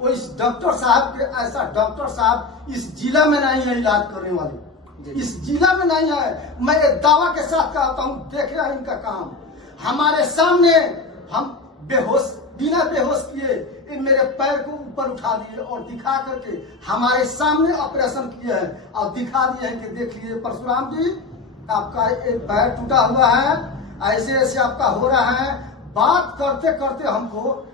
वो इस डॉक्टर साहब के ऐसा डॉक्टर साहब इस जिला में नहीं है इलाज करने वाले, इस जिला में नहीं है। मैं एक दावा के साथ कहता हूँ, देखे हैं इनका काम हमारे सामने। हम बेहोश बिना बेहोश किए इन मेरे पैर को ऊपर उठा दिए और दिखा करके हमारे सामने ऑपरेशन किए हैं और दिखा दिए हैं कि देखिए परशुराम जी आपका एक पैर टूटा हुआ है, ऐसे ऐसे आपका हो रहा है। बात करते करते हमको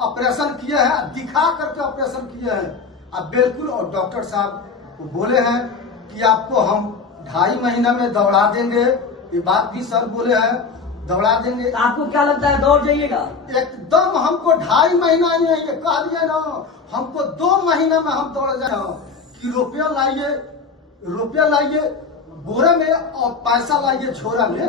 ऑपरेशन किए हैं, दिखा करके ऑपरेशन किए हैं। अब बिल्कुल और डॉक्टर साहब बोले हैं कि आपको हम 2.5 महीना में दौड़ा देंगे, ये बात भी सर बोले हैं दौड़ा देंगे। आपको क्या लगता है दौड़ जाइएगा? एकदम हमको 2.5 महीना नहीं है, ये कह दिया ना, हमको 2 महीना में हम दौड़ जाए कि रुपया लाइए बोरा में और पैसा लाइए झोरा में,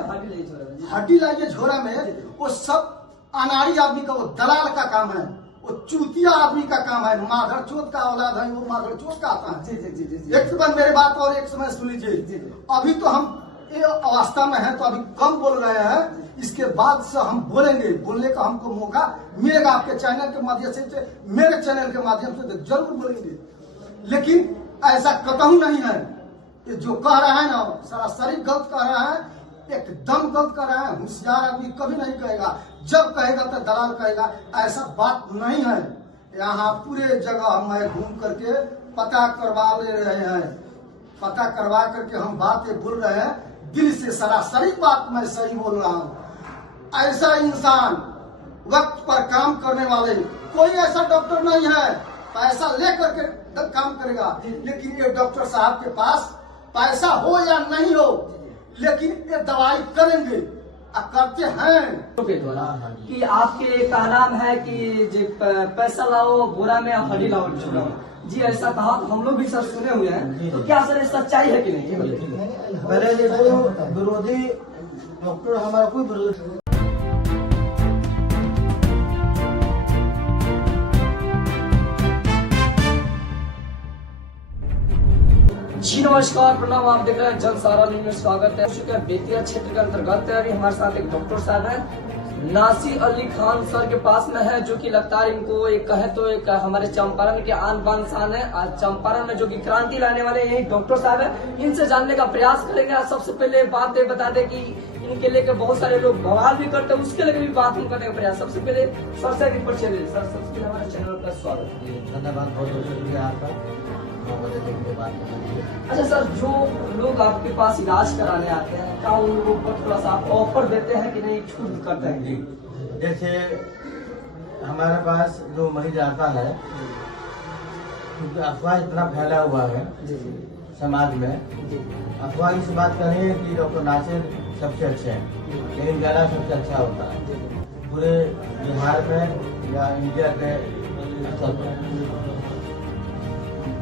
हड्डी लाइए झोरा में। वो सब अनाड़ी आदमी का, वो दलाल का काम है, वो चूतिया आदमी का काम है, माधर चोत का औलाद है, वो माधर चोत का आता है। जी। एक बार मेरी बात और एक समय सुन लीजिए। अभी तो हम ये अवस्था में है तो अभी कम बोल रहे हैं, इसके बाद से हम बोलेंगे, बोलने का हमको मौका मिलेगा आपके चैनल के माध्यम से, मेरे चैनल के माध्यम से जरूर बोलेंगे। लेकिन ऐसा कतई नहीं है, ये जो कह रहा है ना सरासरी गलत कह रहा है, एकदम गलत कह रहा है। होशियार आदमी कभी नहीं कहेगा, जब कहेगा तो दलाल कहेगा, ऐसा बात नहीं है। यहाँ पूरे जगह मैं घूम करके पता करवा ले रहे हैं, पता करवा करके हम बातें बोल रहे हैं, दिल से सरासरी बात मैं सही बोल रहा हूँ। ऐसा इंसान वक्त पर काम करने वाले कोई ऐसा डॉक्टर नहीं है, पैसा लेकर के काम करेगा। लेकिन ये डॉक्टर साहब के पास पैसा हो या नहीं हो, लेकिन ये दवाई करेंगे, करते हैं। कि आपके का नाम है कि पैसा लाओ बोरा में और हड्डी लाओ झोला में, जी ऐसा कहा तो हम लोग भी सर सुने हुए हैं, तो क्या सर सच्चाई है कि नहीं? पहले देखो, विरोधी डॉक्टर हमारा कोई विरोध। जी नमस्कार, प्रणाम। आप देख रहे हैं जन सारा न्यूज में स्वागत है। बेतिया क्षेत्र के अंतर्गत है। अभी हमारे साथ एक डॉक्टर साहब है, नासिर अली खान सर के पास में है, जो कि लगता है इनको एक कहे तो एक हमारे चंपारण के आन बान शान है। आज चंपारण में जो कि क्रांति लाने वाले यही डॉक्टर साहब है, इनसे जानने का प्रयास करेंगे। आज सबसे पहले बात ये बता दे कि इनके लेकर बहुत सारे लोग बवाल भी करते हैं, उसके लिए भी बात हम करने का प्रयास। सबसे पहले सर से परिचय दे। सर सबसे पहले हमारे चैनल का स्वागत है। धन्यवाद, बहुत बहुत शुक्रिया आपका। अच्छा सर, जो लोग आपके पास इलाज कराने आते हैं, क्या उन लोगों को थोड़ा सा आप ऑफर देते हैं कि नहीं, छूट करते हैं? जी, जैसे हमारे पास जो मरीज आता है, क्योंकि अफवाह इतना फैला हुआ है समाज में, अफवाह इस बात का नहीं है कि डॉक्टर नासिर सबसे अच्छे हैं, लेकिन गला सबसे अच्छा होता है पूरे बिहार में या इंडिया के स्तर पर।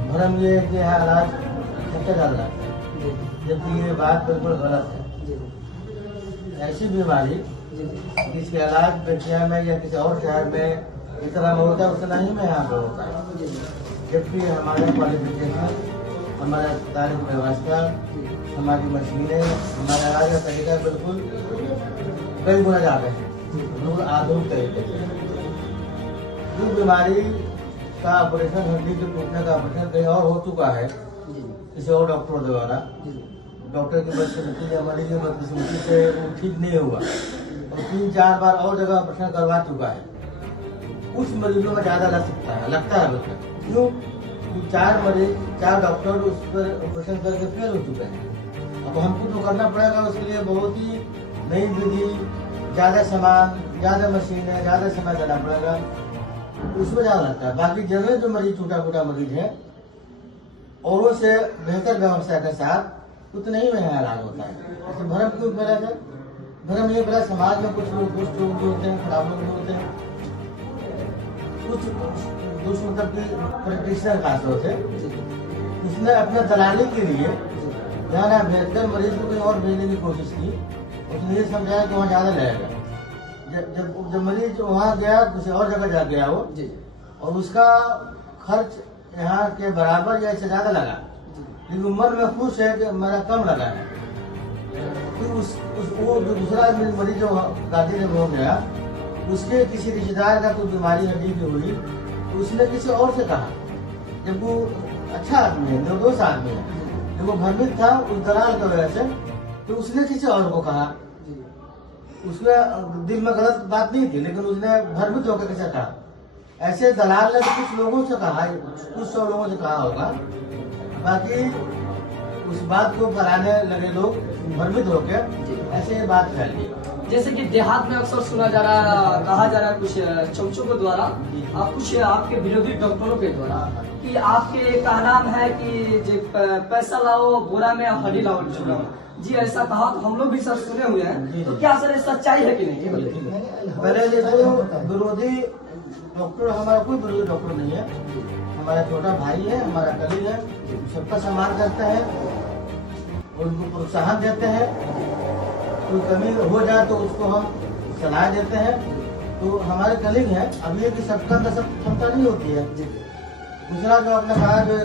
भ्रम ये है कि यहाँ इलाज सबसे ज्यादा लगता है, जबकि ये बात बिल्कुल गलत है। ऐसी बीमारी जिसके इलाज बेतिया में या किसी और शहर में इस तरह में होता है, उतना ही में यहाँ पर होता है। जबकि हमारे क्वालिफिकेशन, हमारा अस्पताल की व्यवस्था, हमारी मशीनें, हमारा इलाज का तरीका बिल्कुल कई गुना ज्यादा है, बिल्कुल आधुनिक तरीके से। जो बीमारी का ऑपरेशन, हड्डी के टूटने का ऑपरेशन कहीं और हो चुका है किसी और डॉक्टर द्वारा, डॉक्टर की बदकिस्मती या मरीज की बदकिस्मती से वो ठीक नहीं हुआ और 3-4 बार और जगह ऑपरेशन करवा चुका है, उस मरीजों में ज्यादा लग सकता है, लगता है मतलब। क्यों? 4 डॉक्टर उस पर ऑपरेशन करके फेल हो चुके हैं। अब हमको तो करना पड़ेगा उसके लिए बहुत ही नई विधि, ज्यादा सामान, ज्यादा मशीनें, ज्यादा समय देना पड़ेगा, उसमें ज्यादा लगता है। बाकी जगह जो मरीज छोटा मोटा मरीज है, औरों से बेहतर व्यवस्था के साथ उतने ही में इलाज होता है। ऐसे भ्रम क्यों फैला है? भ्रम ये फैला, समाज में कुछ लोग दुष्ट लोग भी होते हैं, खराब लोग भी होते हैं, कुछ दुष्ट मतलब की प्रैक्टिशनर खास तौर से, उसने अपने दलाली के लिए ज्यादा बेहतर मरीज को कहीं और भेजने की कोशिश की। उसने ये समझाया कि वहाँ ज्यादा लगेगा। जब मरीज वहाँ गया, किसी और जगह जा गया वो, और उसका खर्च यहाँ के बराबर या इससे ज्यादा लगा, लेकिन मन में खुश है कि मेरा कम लगा है। फिर वो जो दूसरा मरीज जो गांधी में हो गया, उसके किसी रिश्तेदार का कोई बीमारी हड्डी की हुई, उसने किसी और से कहा, जब वो अच्छा आदमी है, निर्दोष आदमी है, जब वो भ्रमित था उस दलाल की वजह से, तो उसने किसी और को कहा। उसके दिल में गलत बात नहीं थी, लेकिन उसने भ्रमित होकर किसे कहा। ऐसे दलाल ने तो कुछ लोगों से कहा, कुछ 100 लोगों से कहा होगा, बाकी उस बात को फैलाने लगे लोग भ्रमित होकर, ऐसे ये बात फैल गई। जैसे कि देहात में अक्सर सुना जा रहा, कहा जा रहा है कुछ चमचों के द्वारा, कुछ आपके विरोधी डॉक्टरों के द्वारा, कि आपके का नाम है कि पैसा लाओ बोरा में हड्डी लाओ चूड़ा में। जी ऐसा कहा तो हम लोग भी सर सुने हुए हैं, तो क्या सर सच्चाई है कि नहीं? पहले देखो, विरोधी डॉक्टर, हमारा कोई विरोधी डॉक्टर नहीं है, हमारा छोटा भाई है, हमारा कलीग है, सबका सम्मान करते हैं, उनको प्रोत्साहन देते हैं, कोई कमी हो जाए तो उसको हम सलाह देते हैं। तो हमारे कलीग हैं, अब ये कि सबका तो सब क्षमता नहीं होती है। दूसरा जो आपने कहा जो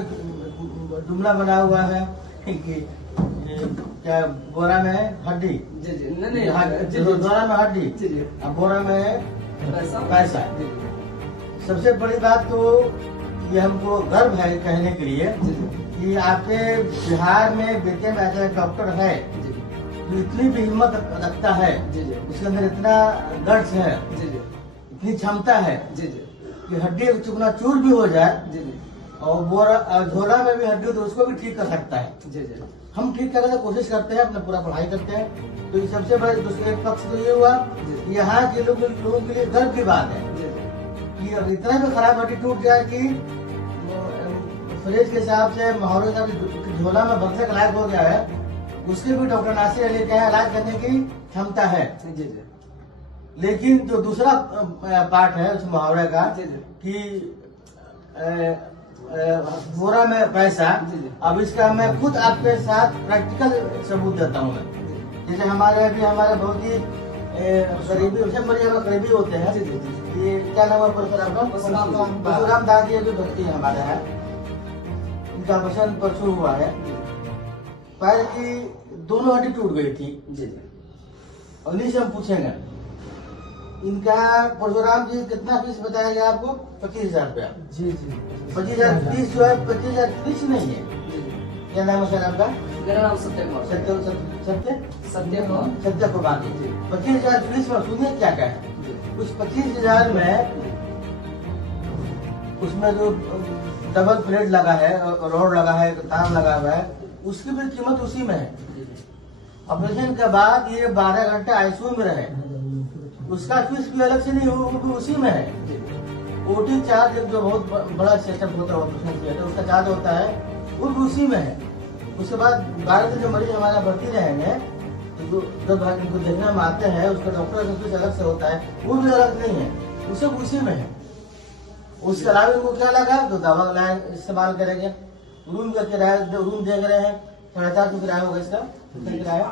जुमला बना हुआ है कि क्या बोरा में हड्डी, बोरा में हड्डी, अब बोरा में पैसा। सबसे बड़ी बात तो ये हमको गर्व है कहने के लिए कि आपके बिहार में बेटे में ऐसा डॉक्टर है जो इतनी भी हिम्मत रखता है, उसके अंदर इतना गट्स है, इतनी क्षमता है कि हड्डी चुकना चूर भी हो जाए और बोरा झोला में भी हड्डी हो तो उसको भी ठीक कर सकता है। हम ठीक करने की कोशिश करते हैं, अपना पूरा पढ़ाई करते हैं। तो ये सबसे बड़े दूसरे पक्ष तो ये हुआ, यहाँ के लोगों के लिए गर्व की बात है कि अब इतना भी खराब हड्डी टूट जाए कि फ्रिज के हिसाब से मुहावरे का भी झोला में बक्से का लायक हो गया है, उसके भी डॉक्टर नासिर अली का इलाज करने की क्षमता है। लेकिन जो दूसरा पार्ट है उस मुहावरे का कि बोरा में पैसा, अब इसका मैं खुद आपके साथ प्रैक्टिकल सबूत देता हूँ। मैं जैसे हमारे अभी हमारे बहुत ही करीबी करीबी होते हैं, ये क्या नाम है परशुराम दादी जो व्यक्ति है हमारे है, इनका ऑपरेशन परसों हुआ है, पैर की दोनों हड्डी टूट गई थी। और नीचे हम पूछेंगे इनका परशुराम जी कितना फीस बताया गया आपको? 25,000 रुपया। 25,000 फीस जो है, 25,000 फीस नहीं है। क्या नाम है सर आपका? मेरा नाम सत्य कुमार। सत्य कुमार। 25,000 फीस में सुनिए क्या क्या है। उस 25,000 में उसमें जो डबल प्लेट लगा है, रोड लगा है, तार लगा हुआ है, उसकी भी कीमत उसी में है। ऑपरेशन के बाद ये 12 घंटे आईसीयू में रहे, उसका फीस भी अलग से नहीं हो, वो भी उसी में है। ओटी चार्ज जो बहुत बड़ा सेटअप होता है ऑपरेशन थिएटर, उसका चार्ज होता है, वो भी उसी में है। उसके बाद 12 दिन जो मरीज हमारा भर्ती रहेंगे, तो जब इनको देखने में आते हैं, उसका डॉक्टर का फीस अलग से होता है, वो भी अलग नहीं है, वो सब उसी में है। उसके अलावा इनको क्या लगा तो दवा इस्तेमाल करेंगे। रूम का किराया, जो रूम देख रहे हैं 4,500 किराया होगा, इसका किराया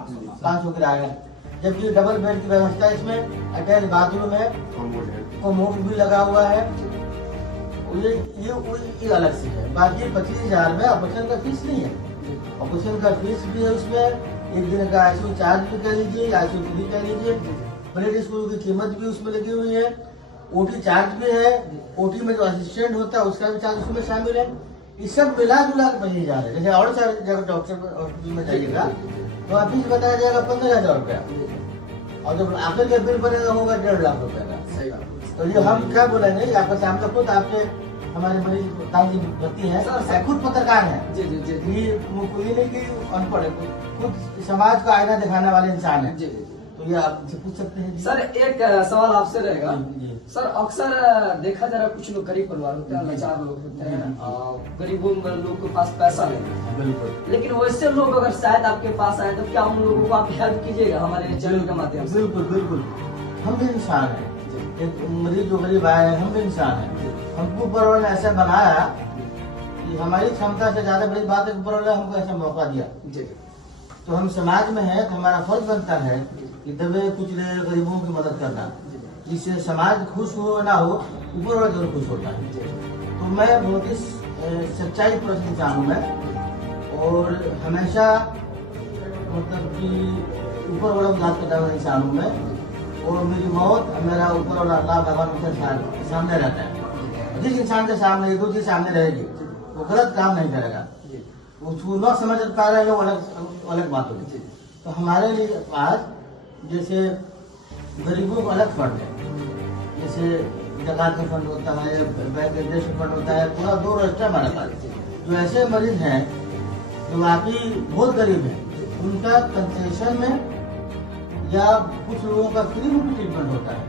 500 किराया है। जबकि डबल बेड की व्यवस्था, इसमें अटैच बाथरूम है, कोमोड भी लगा हुआ है, ये अलग से है। बाकी 25,000 में ऑपरेशन का फीस नहीं है। ऑपरेशन का फीस भी है उसमें, एक दिन का आईसीयू चार्ज भी कह लीजिए, आईसीयू फ्री कह लीजिए, प्लेट स्कूल की कीमत भी उसमें लगी हुई है, ओटी चार्ज भी है, ओटी में जो असिस्टेंट होता है उसका भी चार्ज उसमें शामिल है। ये सब मिला जुला के 25,000 है। जैसे और सारी जगह डॉक्टर हॉस्पिटल में जाइएगा तो आप फीस बताया जाएगा 15,000 रुपया, और जब आखिर का बिल बनेगा होगा 1.5 लाख रुपए का। सही बात। तो ये हम क्या बोलेंगे, आपका सामने खुद आपके हमारे मरीज ताजी भर्ती है, खुद पत्रकार है, ये नहीं कि अनपढ़ है, खुद समाज का आईना दिखाने वाले इंसान है। तो ये आप पूछ सकते हैं। सर एक सवाल आपसे रहेगा। सर अक्सर देखा जा रहा है कुछ लोग गरीब परिवार होते हैं, लाचार लोग होते हैं, गरीबों लोग के पास पैसा नहीं है, बिल्कुल। लेकिन वैसे लोग अगर शायद आपके पास आए तो क्या उन लोगों को आप हेल्प कीजिएगा हमारे चैनल के माध्यम से? बिल्कुल बिल्कुल, हम भी इंसान हैं, एक मरीज जो गरीब आए हैं, हम भी इंसान हैं। हमको ऊपर वाले ने ऐसा बनाया कि हमारी क्षमता से ज्यादा बड़ी बात है, ऊपर वाले हमको ऐसा मौका दिया। तो हम समाज में है तो हमारा फर्ज बनता है कि दबे कुचले गरीबों की मदद करना, जिससे समाज खुश हो ना हो, ऊपर वाला जरूर खुश होता है। तो मैं बहुत ही सच्चाई पूर्वक इंसान हूँ मैं, और हमेशा मतलब कि ऊपर वाला बात करने वाला इंसान हूँ मैं, और मेरी मौत मेरा ऊपर वाला अल्लाह भगवान के सामने रहता है। जिस इंसान के सामने दो चीज सामने रहेगी वो गलत काम नहीं करेगा, उसको न समझ पा रहे वो अलग बात होगी। तो हमारे लिए आज जैसे गरीबों को अलग फंड है, जैसे जकात का फंड होता है, बैंक इंटरेस्ट फंड होता है, पूरा 2 रजिस्टर हमारे पास। जो ऐसे मरीज हैं जो वाकई बहुत गरीब हैं, उनका कंसेशन में या कुछ लोगों का फ्री में ट्रीटमेंट होता है।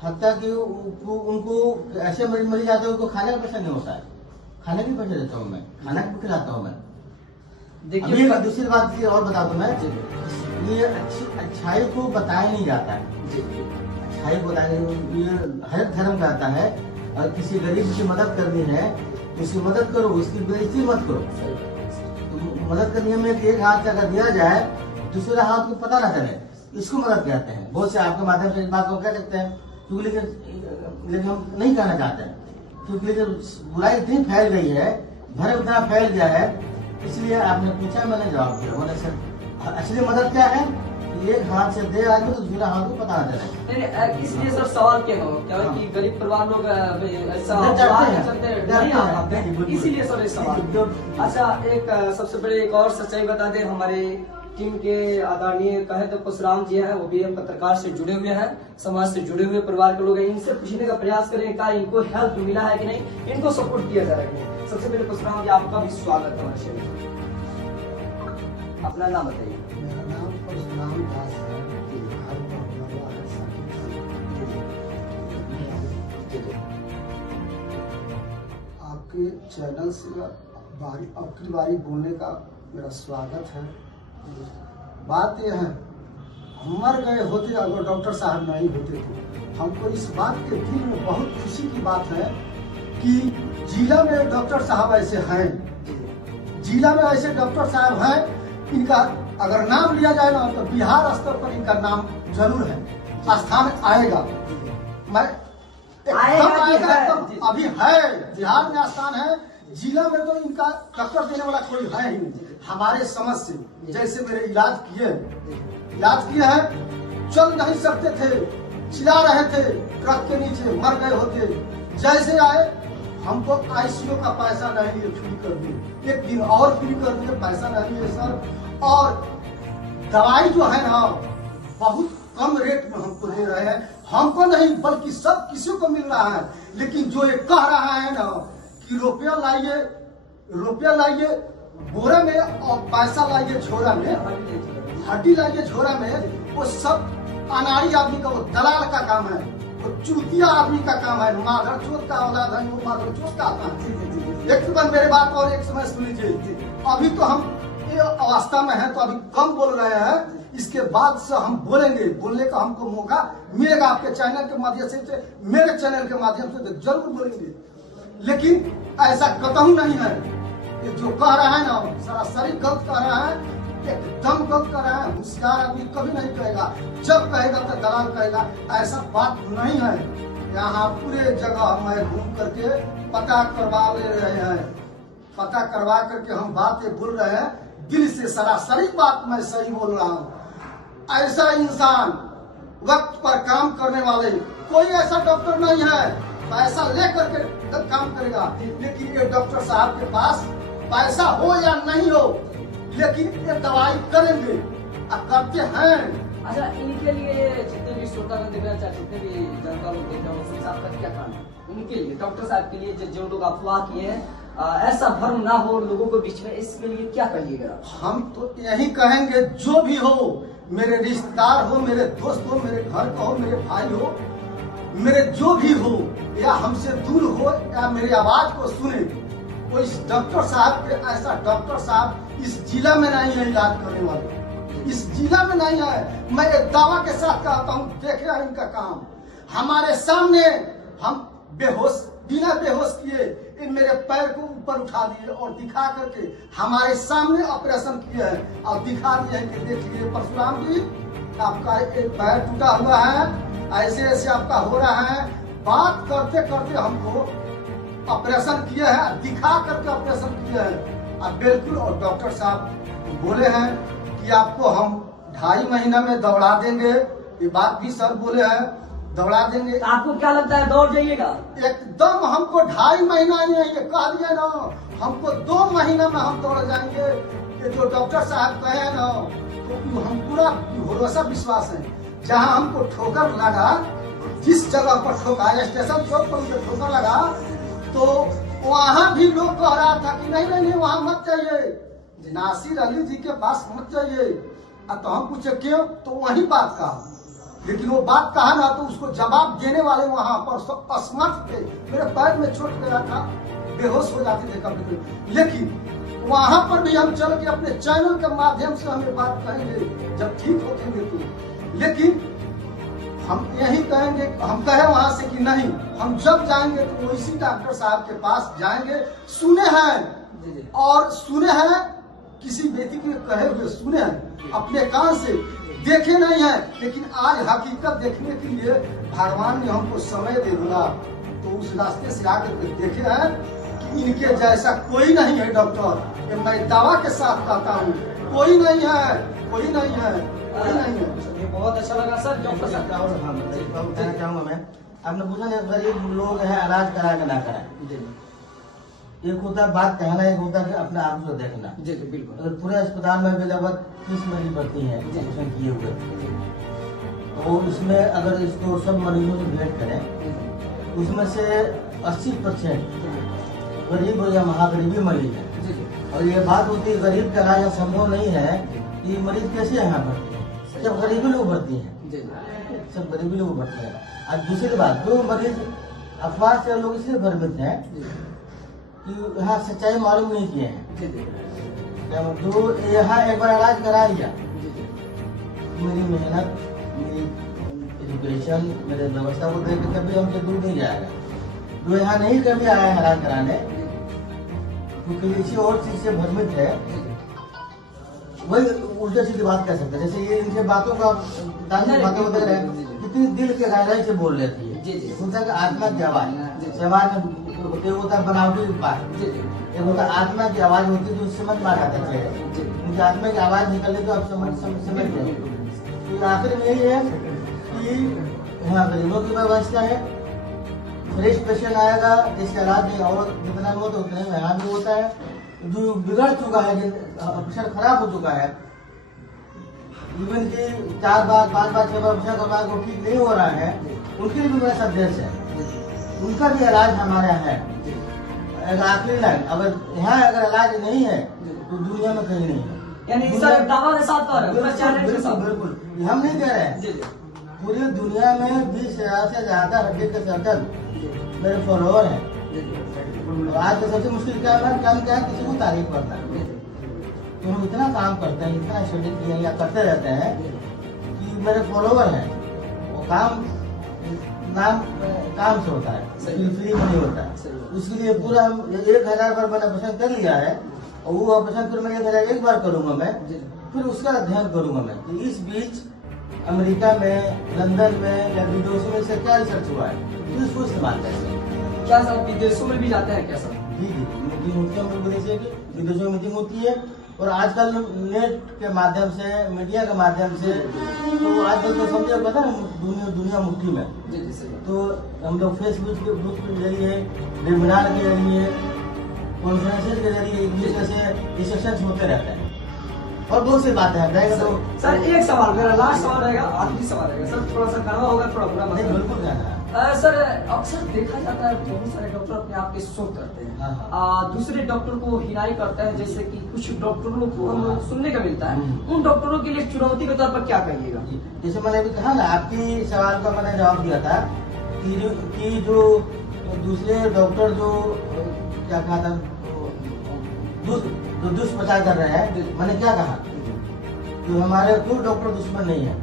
हत्या की उनको ऐसे मरीज आते हैं उनको खाने का पैसा नहीं होता है, खाने भी पैसे देता हूँ मैं, खाना भी खिलाता हूँ मैं। देखिए दूसरी बात और बता दूं मैं, ये अच्छाई को बताया नहीं जाता है, अच्छाई को बताया ये हर धर्म कहता है। और किसी गरीब की मदद करनी है तो उसकी मदद करो, उसकी बेइज्जती मत करो। तो मदद करने में एक हाथ से अगर दिया जाए दूसरे हाथ को पता ना चले, इसको मदद कहते हैं। बहुत से आपके माध्यम से इस बात को कह सकते हैं, क्योंकि लेकिन हम नहीं कहना चाहते हैं, क्योंकि बुराई इतनी फैल गई है, भरम इतना फैल गया है, इसलिए आपने पूछा मैंने जवाब दिया। मैंने सर असली मदद क्या है, एक हाथ से दे आदमी तो दूसरा हाथ को पता ना चले। इसलिए सर सवाल क्या हो क्या है कि गरीब परिवार लोग ऐसा इसीलिए सर ये सवाल। अच्छा एक सबसे बड़े एक और सच्चाई बता दें, हमारे टीम के आदरणीय कहे तो परशुराम जी हैं, वो भी हम पत्रकार से जुड़े हुए हैं, समाज से जुड़े हुए परिवार के लोग हैं। इनसे पूछने का प्रयास करें क्या इनको हेल्प मिला है कि नहीं, इनको सपोर्ट किया जा रहा है। सबसे पहले परशुराम जी आपका भी स्वागत है हमारे शहर में। अपना नाम बताइए। मेरा नाम परशुराम दास है। आपके चैनल से आपकी बारी बोलने का मेरा स्वागत है। बात यह है, हम मर गए होते अगर डॉक्टर साहब नहीं होते तो हमको इस बात के दिल में बहुत खुशी की बात है कि जिला में डॉक्टर साहब ऐसे हैं, जिला में ऐसे डॉक्टर साहब हैं, इनका अगर नाम लिया जाए ना तो बिहार स्तर पर इनका नाम जरूर है, स्थान आएगा। मैं एकदम अभी है, बिहार में स्थान है, जिला में तो इनका टक्कर देने वाला कोई है ही नहीं। हमारे समझ से जैसे मेरे इलाज किए हैं, चल नहीं सकते थे, चिल्ला रहे थे, ट्रक के नीचे मर गए होते, जैसे आए हमको आईसीयू का पैसा नहीं लिए, फ्री कर दिए, एक दिन और फ्री कर दिए, पैसा नहीं लिए सर। और दवाई जो है ना बहुत कम रेट में हमको दे रहे हैं, हमको नहीं बल्कि सब किसी को मिल रहा है। लेकिन जो ये कह रहा है ना कि रुपया लाइए बोरे में और पैसा लाइए झोरा में, हड्डी लाइए झोरा में, वो सब अनाड़ी आदमी का, वो दलाल का काम है, वो चूतिया आदमी का काम है, माधर चोत का औलाद है, वो माधर चोत का आता है। एक सेकंड मेरे बात और एक समय सुन लीजिए। अभी तो हम ये अवस्था में है तो अभी कम बोल रहे हैं, इसके बाद से हम बोलेंगे, बोलने का हमको मौका मिलेगा आपके चैनल के माध्यम से, मेरे चैनल के माध्यम से तो जरूर बोलेंगे। लेकिन ऐसा कतई नहीं है, ये जो कह रहा है ना सरासरी गलत कह रहा है, एकदम गलत कर रहा है। होशियार आदमी कभी नहीं कहेगा, जब कहेगा तो दलाल कहेगा, ऐसा बात नहीं है। यहाँ पूरे जगह मैं घूम करके पता करवा ले रहे हैं, पता करवा करके हम बातें बोल रहे हैं, दिल से सरासरी बात मैं सही बोल रहा हूँ। ऐसा इंसान वक्त पर काम करने वाले कोई ऐसा डॉक्टर नहीं है, पैसा ले करके काम करेगा। लेकिन ये डॉक्टर साहब के पास पैसा हो या नहीं हो, लेकिन ये दवाई करेंगे और करते हैं। अच्छा इनके लिए जितने भी श्रोता देख रहे हैं, जितने भी जनता लोग देख रहे हैं, उस हिसाब का क्या कहना है उनके लिए, डॉक्टर साहब के लिए जो लोग अफवाह किए हैं, ऐसा भ्रम ना हो लोगों के बीच में, इसके लिए क्या कहिएगा? हम तो यही कहेंगे, जो भी हो, मेरे रिश्तेदार हो, मेरे दोस्त हो, मेरे घर का हो, मेरे भाई हो, मेरे जो भी हो, या हमसे दूर हो या मेरी आवाज को सुने, वो इस डॉक्टर साहब के, ऐसा डॉक्टर साहब इस जिला में नहीं है इलाज करने वाले, इस जिला में नहीं है। मैं एक दावा के साथ कहता हूँ, देखे हैं इनका काम हमारे सामने, हम बेहोश, बिना बेहोश किए इन मेरे पैर को ऊपर उठा दिए और दिखा करके हमारे सामने ऑपरेशन किए हैं और दिखा दिए कि देखिए परशुराम जी आपका एक पैर टूटा हुआ है, ऐसे ऐसे आपका हो रहा है। बात करते करते हमको ऑपरेशन किए हैं, दिखा करके ऑपरेशन किए हैं। अब बिल्कुल, और डॉक्टर साहब बोले हैं कि आपको हम 2.5 महीना में दौड़ा देंगे, ये बात भी सर बोले हैं, दौड़ा देंगे। आपको क्या लगता है दौड़ जाइएगा? एकदम हमको 2.5 महीना नहीं, ये कह दिया ना, हमको 2 महीना में हम दौड़ जाएंगे। ये जो डॉक्टर साहब कहे हैं ना, तो हम पूरा भरोसा विश्वास है। जहाँ हमको ठोकर लगा, जिस जगह पर ठोका, स्टेशन चौक पर मुझे ठोकर लगा, तो वहाँ भी लोग कह रहा था कि नहीं नहीं नहीं वहाँ मत जाइए, नासिर अली जी के पास मत जाइए। तो हम पूछे क्यों, तो वही बात कहा। लेकिन वो बात कहा ना, तो उसको जवाब देने वाले वहाँ पर सब असमर्थ थे। मेरे पैर में चोट लगा था, बेहोश हो जाते थे कभी कभी। लेकिन वहाँ पर भी हम चल के अपने चैनल के माध्यम से हमें बात कहेंगे जब ठीक होंगे तो। लेकिन हम यही कहेंगे, हम कहे वहाँ से कि नहीं, हम जब जाएंगे तो इसी डॉक्टर साहब के पास जाएंगे। सुने हैं और सुने हैं, किसी व्यक्ति के कहे हुए सुने हैं, अपने कान से देखे नहीं है। लेकिन आज हकीकत देखने के लिए भगवान ने हमको समय दे दिया, तो उस रास्ते से आकर के देखे हैं कि इनके जैसा कोई नहीं है डॉक्टर। ये मैं दावा के साथ कहता हूँ, कोई नहीं है, कोई नहीं है, कोई नहीं है। ये बहुत अच्छा लगा सर। डॉक्टर साहब और हाँ कहना चाहूँगा मैं, आपने पूछा ना गरीब लोग है इलाज कराए ना कराए, एक होता है बात कहना, एक होता है कि अपने आप को देखना। जी जी बिल्कुल। अगर पूरे अस्पताल में भी लगभग 30 मरीज भर्ती हैं ऑपरेशन किए हुए, तो इसमें अगर इसको सब मरीजों से भेंट करें, उसमें से 80% गरीब या महागरीबी मरीज है। और ये बात होती है गरीब का इलाज संभव नहीं है कि मरीज कैसे यहाँ भर्ती है, सब गरीबी लोग भर्ती हैं, सब गरीबी लोग भर्ती हैं। और दूसरी बात, जो मरीज अफवाह से लोग इसलिए भ्रमित हैं कि यहाँ सच्चाई मालूम नहीं किए हैं। जो यहाँ एक बार इलाज करा लिया, मेरी मेहनत, मेरी एजुकेशन, मेरे व्यवस्था को देख के कभी हमसे दूर नहीं जाएगा। जो यहाँ नहीं कभी आया है इलाज कराने, क्योंकि किसी और चीज से भ्रमित है, वही उल्टे सीधी बात कर सकते हैं। जैसे ये इनसे बातों का बातों को देख रहे हैं, कितनी दिल के गहराई से बोल रही है, होता है आत्मा की आवाज। समाज में होता है बनावटी बात, एक होता आत्मा की आवाज होती है जो समझ में आ जाता है। उनकी आत्मा की आवाज निकले तो आप समझ जाएंगे। तो आखिर में यही है कि यहाँ गरीबों की व्यवस्था है, फ्रेश पेशेंट आएगा, इसका इलाज नहीं और जितना हो तो उतना यहाँ भी होता है। जो बिगड़ चुका है, पेशेंट खराब हो चुका है, इवन की 4 बार 5 बार 6 बार उपचार के बाद वो ठीक नहीं हो रहा है, उनके लिए भी मेरा संदेश है, उनका भी इलाज हमारे यहाँ है। आखिरी लाइन, अगर यहाँ अगर इलाज नहीं है तो दुनिया में कहीं नहीं है। यानी सर दावा के साथ तो बिल्कुल हम नहीं कह रहे हैं, पूरी दुनिया में 20,000 से ज्यादा हड्डी के सर्जन मेरे फॉलोअर हैं। आज तो सबसे मुश्किल क्या है, काम क्या है, किसी को तारीफ करना। तो हम इतना काम करते हैं, इतना स्टडी किए या करते रहते हैं कि मेरे फॉलोअर हैं। वो काम नाम काम से होता है, फ्री में नहीं होता है। उसके लिए पूरा 1,000 बार मैंने ऑपरेशन कर लिया है, और वो ऑपरेशन फिर मैं 1,001 बार करूंगा मैं, फिर उसका अध्ययन करूंगा मैं कि इस बीच अमेरिका में, लंदन में या विदेशों में से क्या रिसर्च हुआ है, तो इसको इस्तेमाल करेंगे। क्या सर विदेशों में भी जाते हैं क्या सर? जी मीटिंग होती है, विदेशों में मीटिंग होती है। और आजकल नेट के माध्यम से, मीडिया के माध्यम से, तो आजकल तो समझे पता है दुनिया मुट्ठी में। तो हम लोग फेसबुक के जरिए, वेबिनार के जरिए, कॉन्फ्रेंसेज के जरिए एक दूसरे से डिस्कशन होते रहते हैं और बहुत सी बातें हैं। तो सर एक सवाल, मेरा लास्ट सवाल रहेगा, आखिरी सवाल रहेगा सर, थोड़ा सा कड़वा होगा, थोड़ा बुरा नहीं, बिल्कुल कहना है। सर अक्सर देखा जाता है बहुत सारे डॉक्टर अपने आप के शो करते हैं, दूसरे डॉक्टर को हिराई करते हैं, जैसे कि कुछ डॉक्टरों को हम लोग सुनने का मिलता है। उन डॉक्टरों के लिए चुनौती के तौर पर क्या कहिएगा? जैसे मैंने अभी कहा ना, आपकी सवाल का मैंने जवाब दिया था कि जो दूसरे डॉक्टर जो क्या कहा था, जो दुष्प्रचार कर रहे हैं, मैंने क्या कहा, तो हमारे कोई डॉक्टर दुश्मन नहीं है,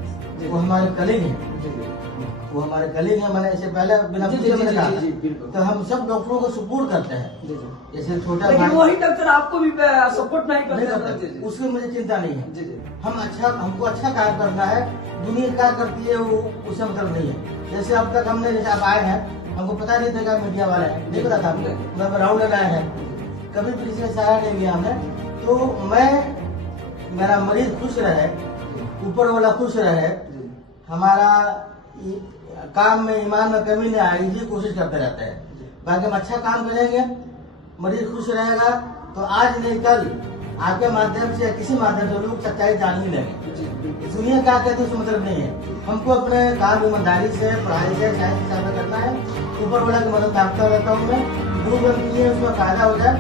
वो हमारे कलीग हैं, वो हमारे कलीग हैं। मैंने इससे पहले बिना पूछे मैंने कहा, तो हम सब डॉक्टरों को सपोर्ट करते हैं। जैसे छोटा लेकिन वही डॉक्टर आपको भी सपोर्ट नहीं करते, उसकी मुझे चिंता नहीं है। हमको अच्छा कार्य करना है, दुनिया क्या करती है वो उससे मतलब नहीं है। जैसे अब तक हमने, जैसे आप आए हैं, हमको पता नहीं था क्या मीडिया वाले हैं, नहीं पता था हमको, मैं राउंड लाए हैं, कभी भी किसी ने सहारा नहीं लिया हमने। तो मेरा मरीज खुश रहे, ऊपर वाला खुश रहे, हमारा काम में ईमान में कमी नहीं आएगी, ये कोशिश करते रहते हैं। बाकी हम अच्छा काम करेंगे, मरीज खुश रहेगा, तो आज नहीं कल आपके माध्यम से या किसी माध्यम से लोग सच्चाई जान ही लेंगे। दुनिया क्या कहती है उसका मतलब नहीं है। हमको अपने काम ईमानदारी से, पढ़ाई से, साइंस के साथ करना है। ऊपर वाला की मदद मांगता रहता हूँ मैं, जो गलती है उसमें फायदा हो जाए,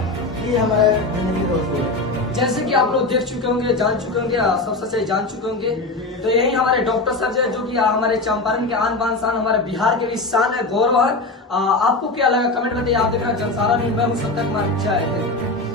ये हमारा जिंदगी का उसूल है। जैसे कि आप लोग देख चुके होंगे, जान चुके होंगे, सब सच्चाई जान चुके होंगे, तो यही हमारे डॉक्टर साहब जो कि हमारे चंपारण के आन बान शान, हमारे बिहार के भी शान है, गौरव है। आपको क्या लगा कमेंट बताइए। आप देख रहे हैं जनसारा न्यूज़ में हूँ सत्य कुमार जय हिंद।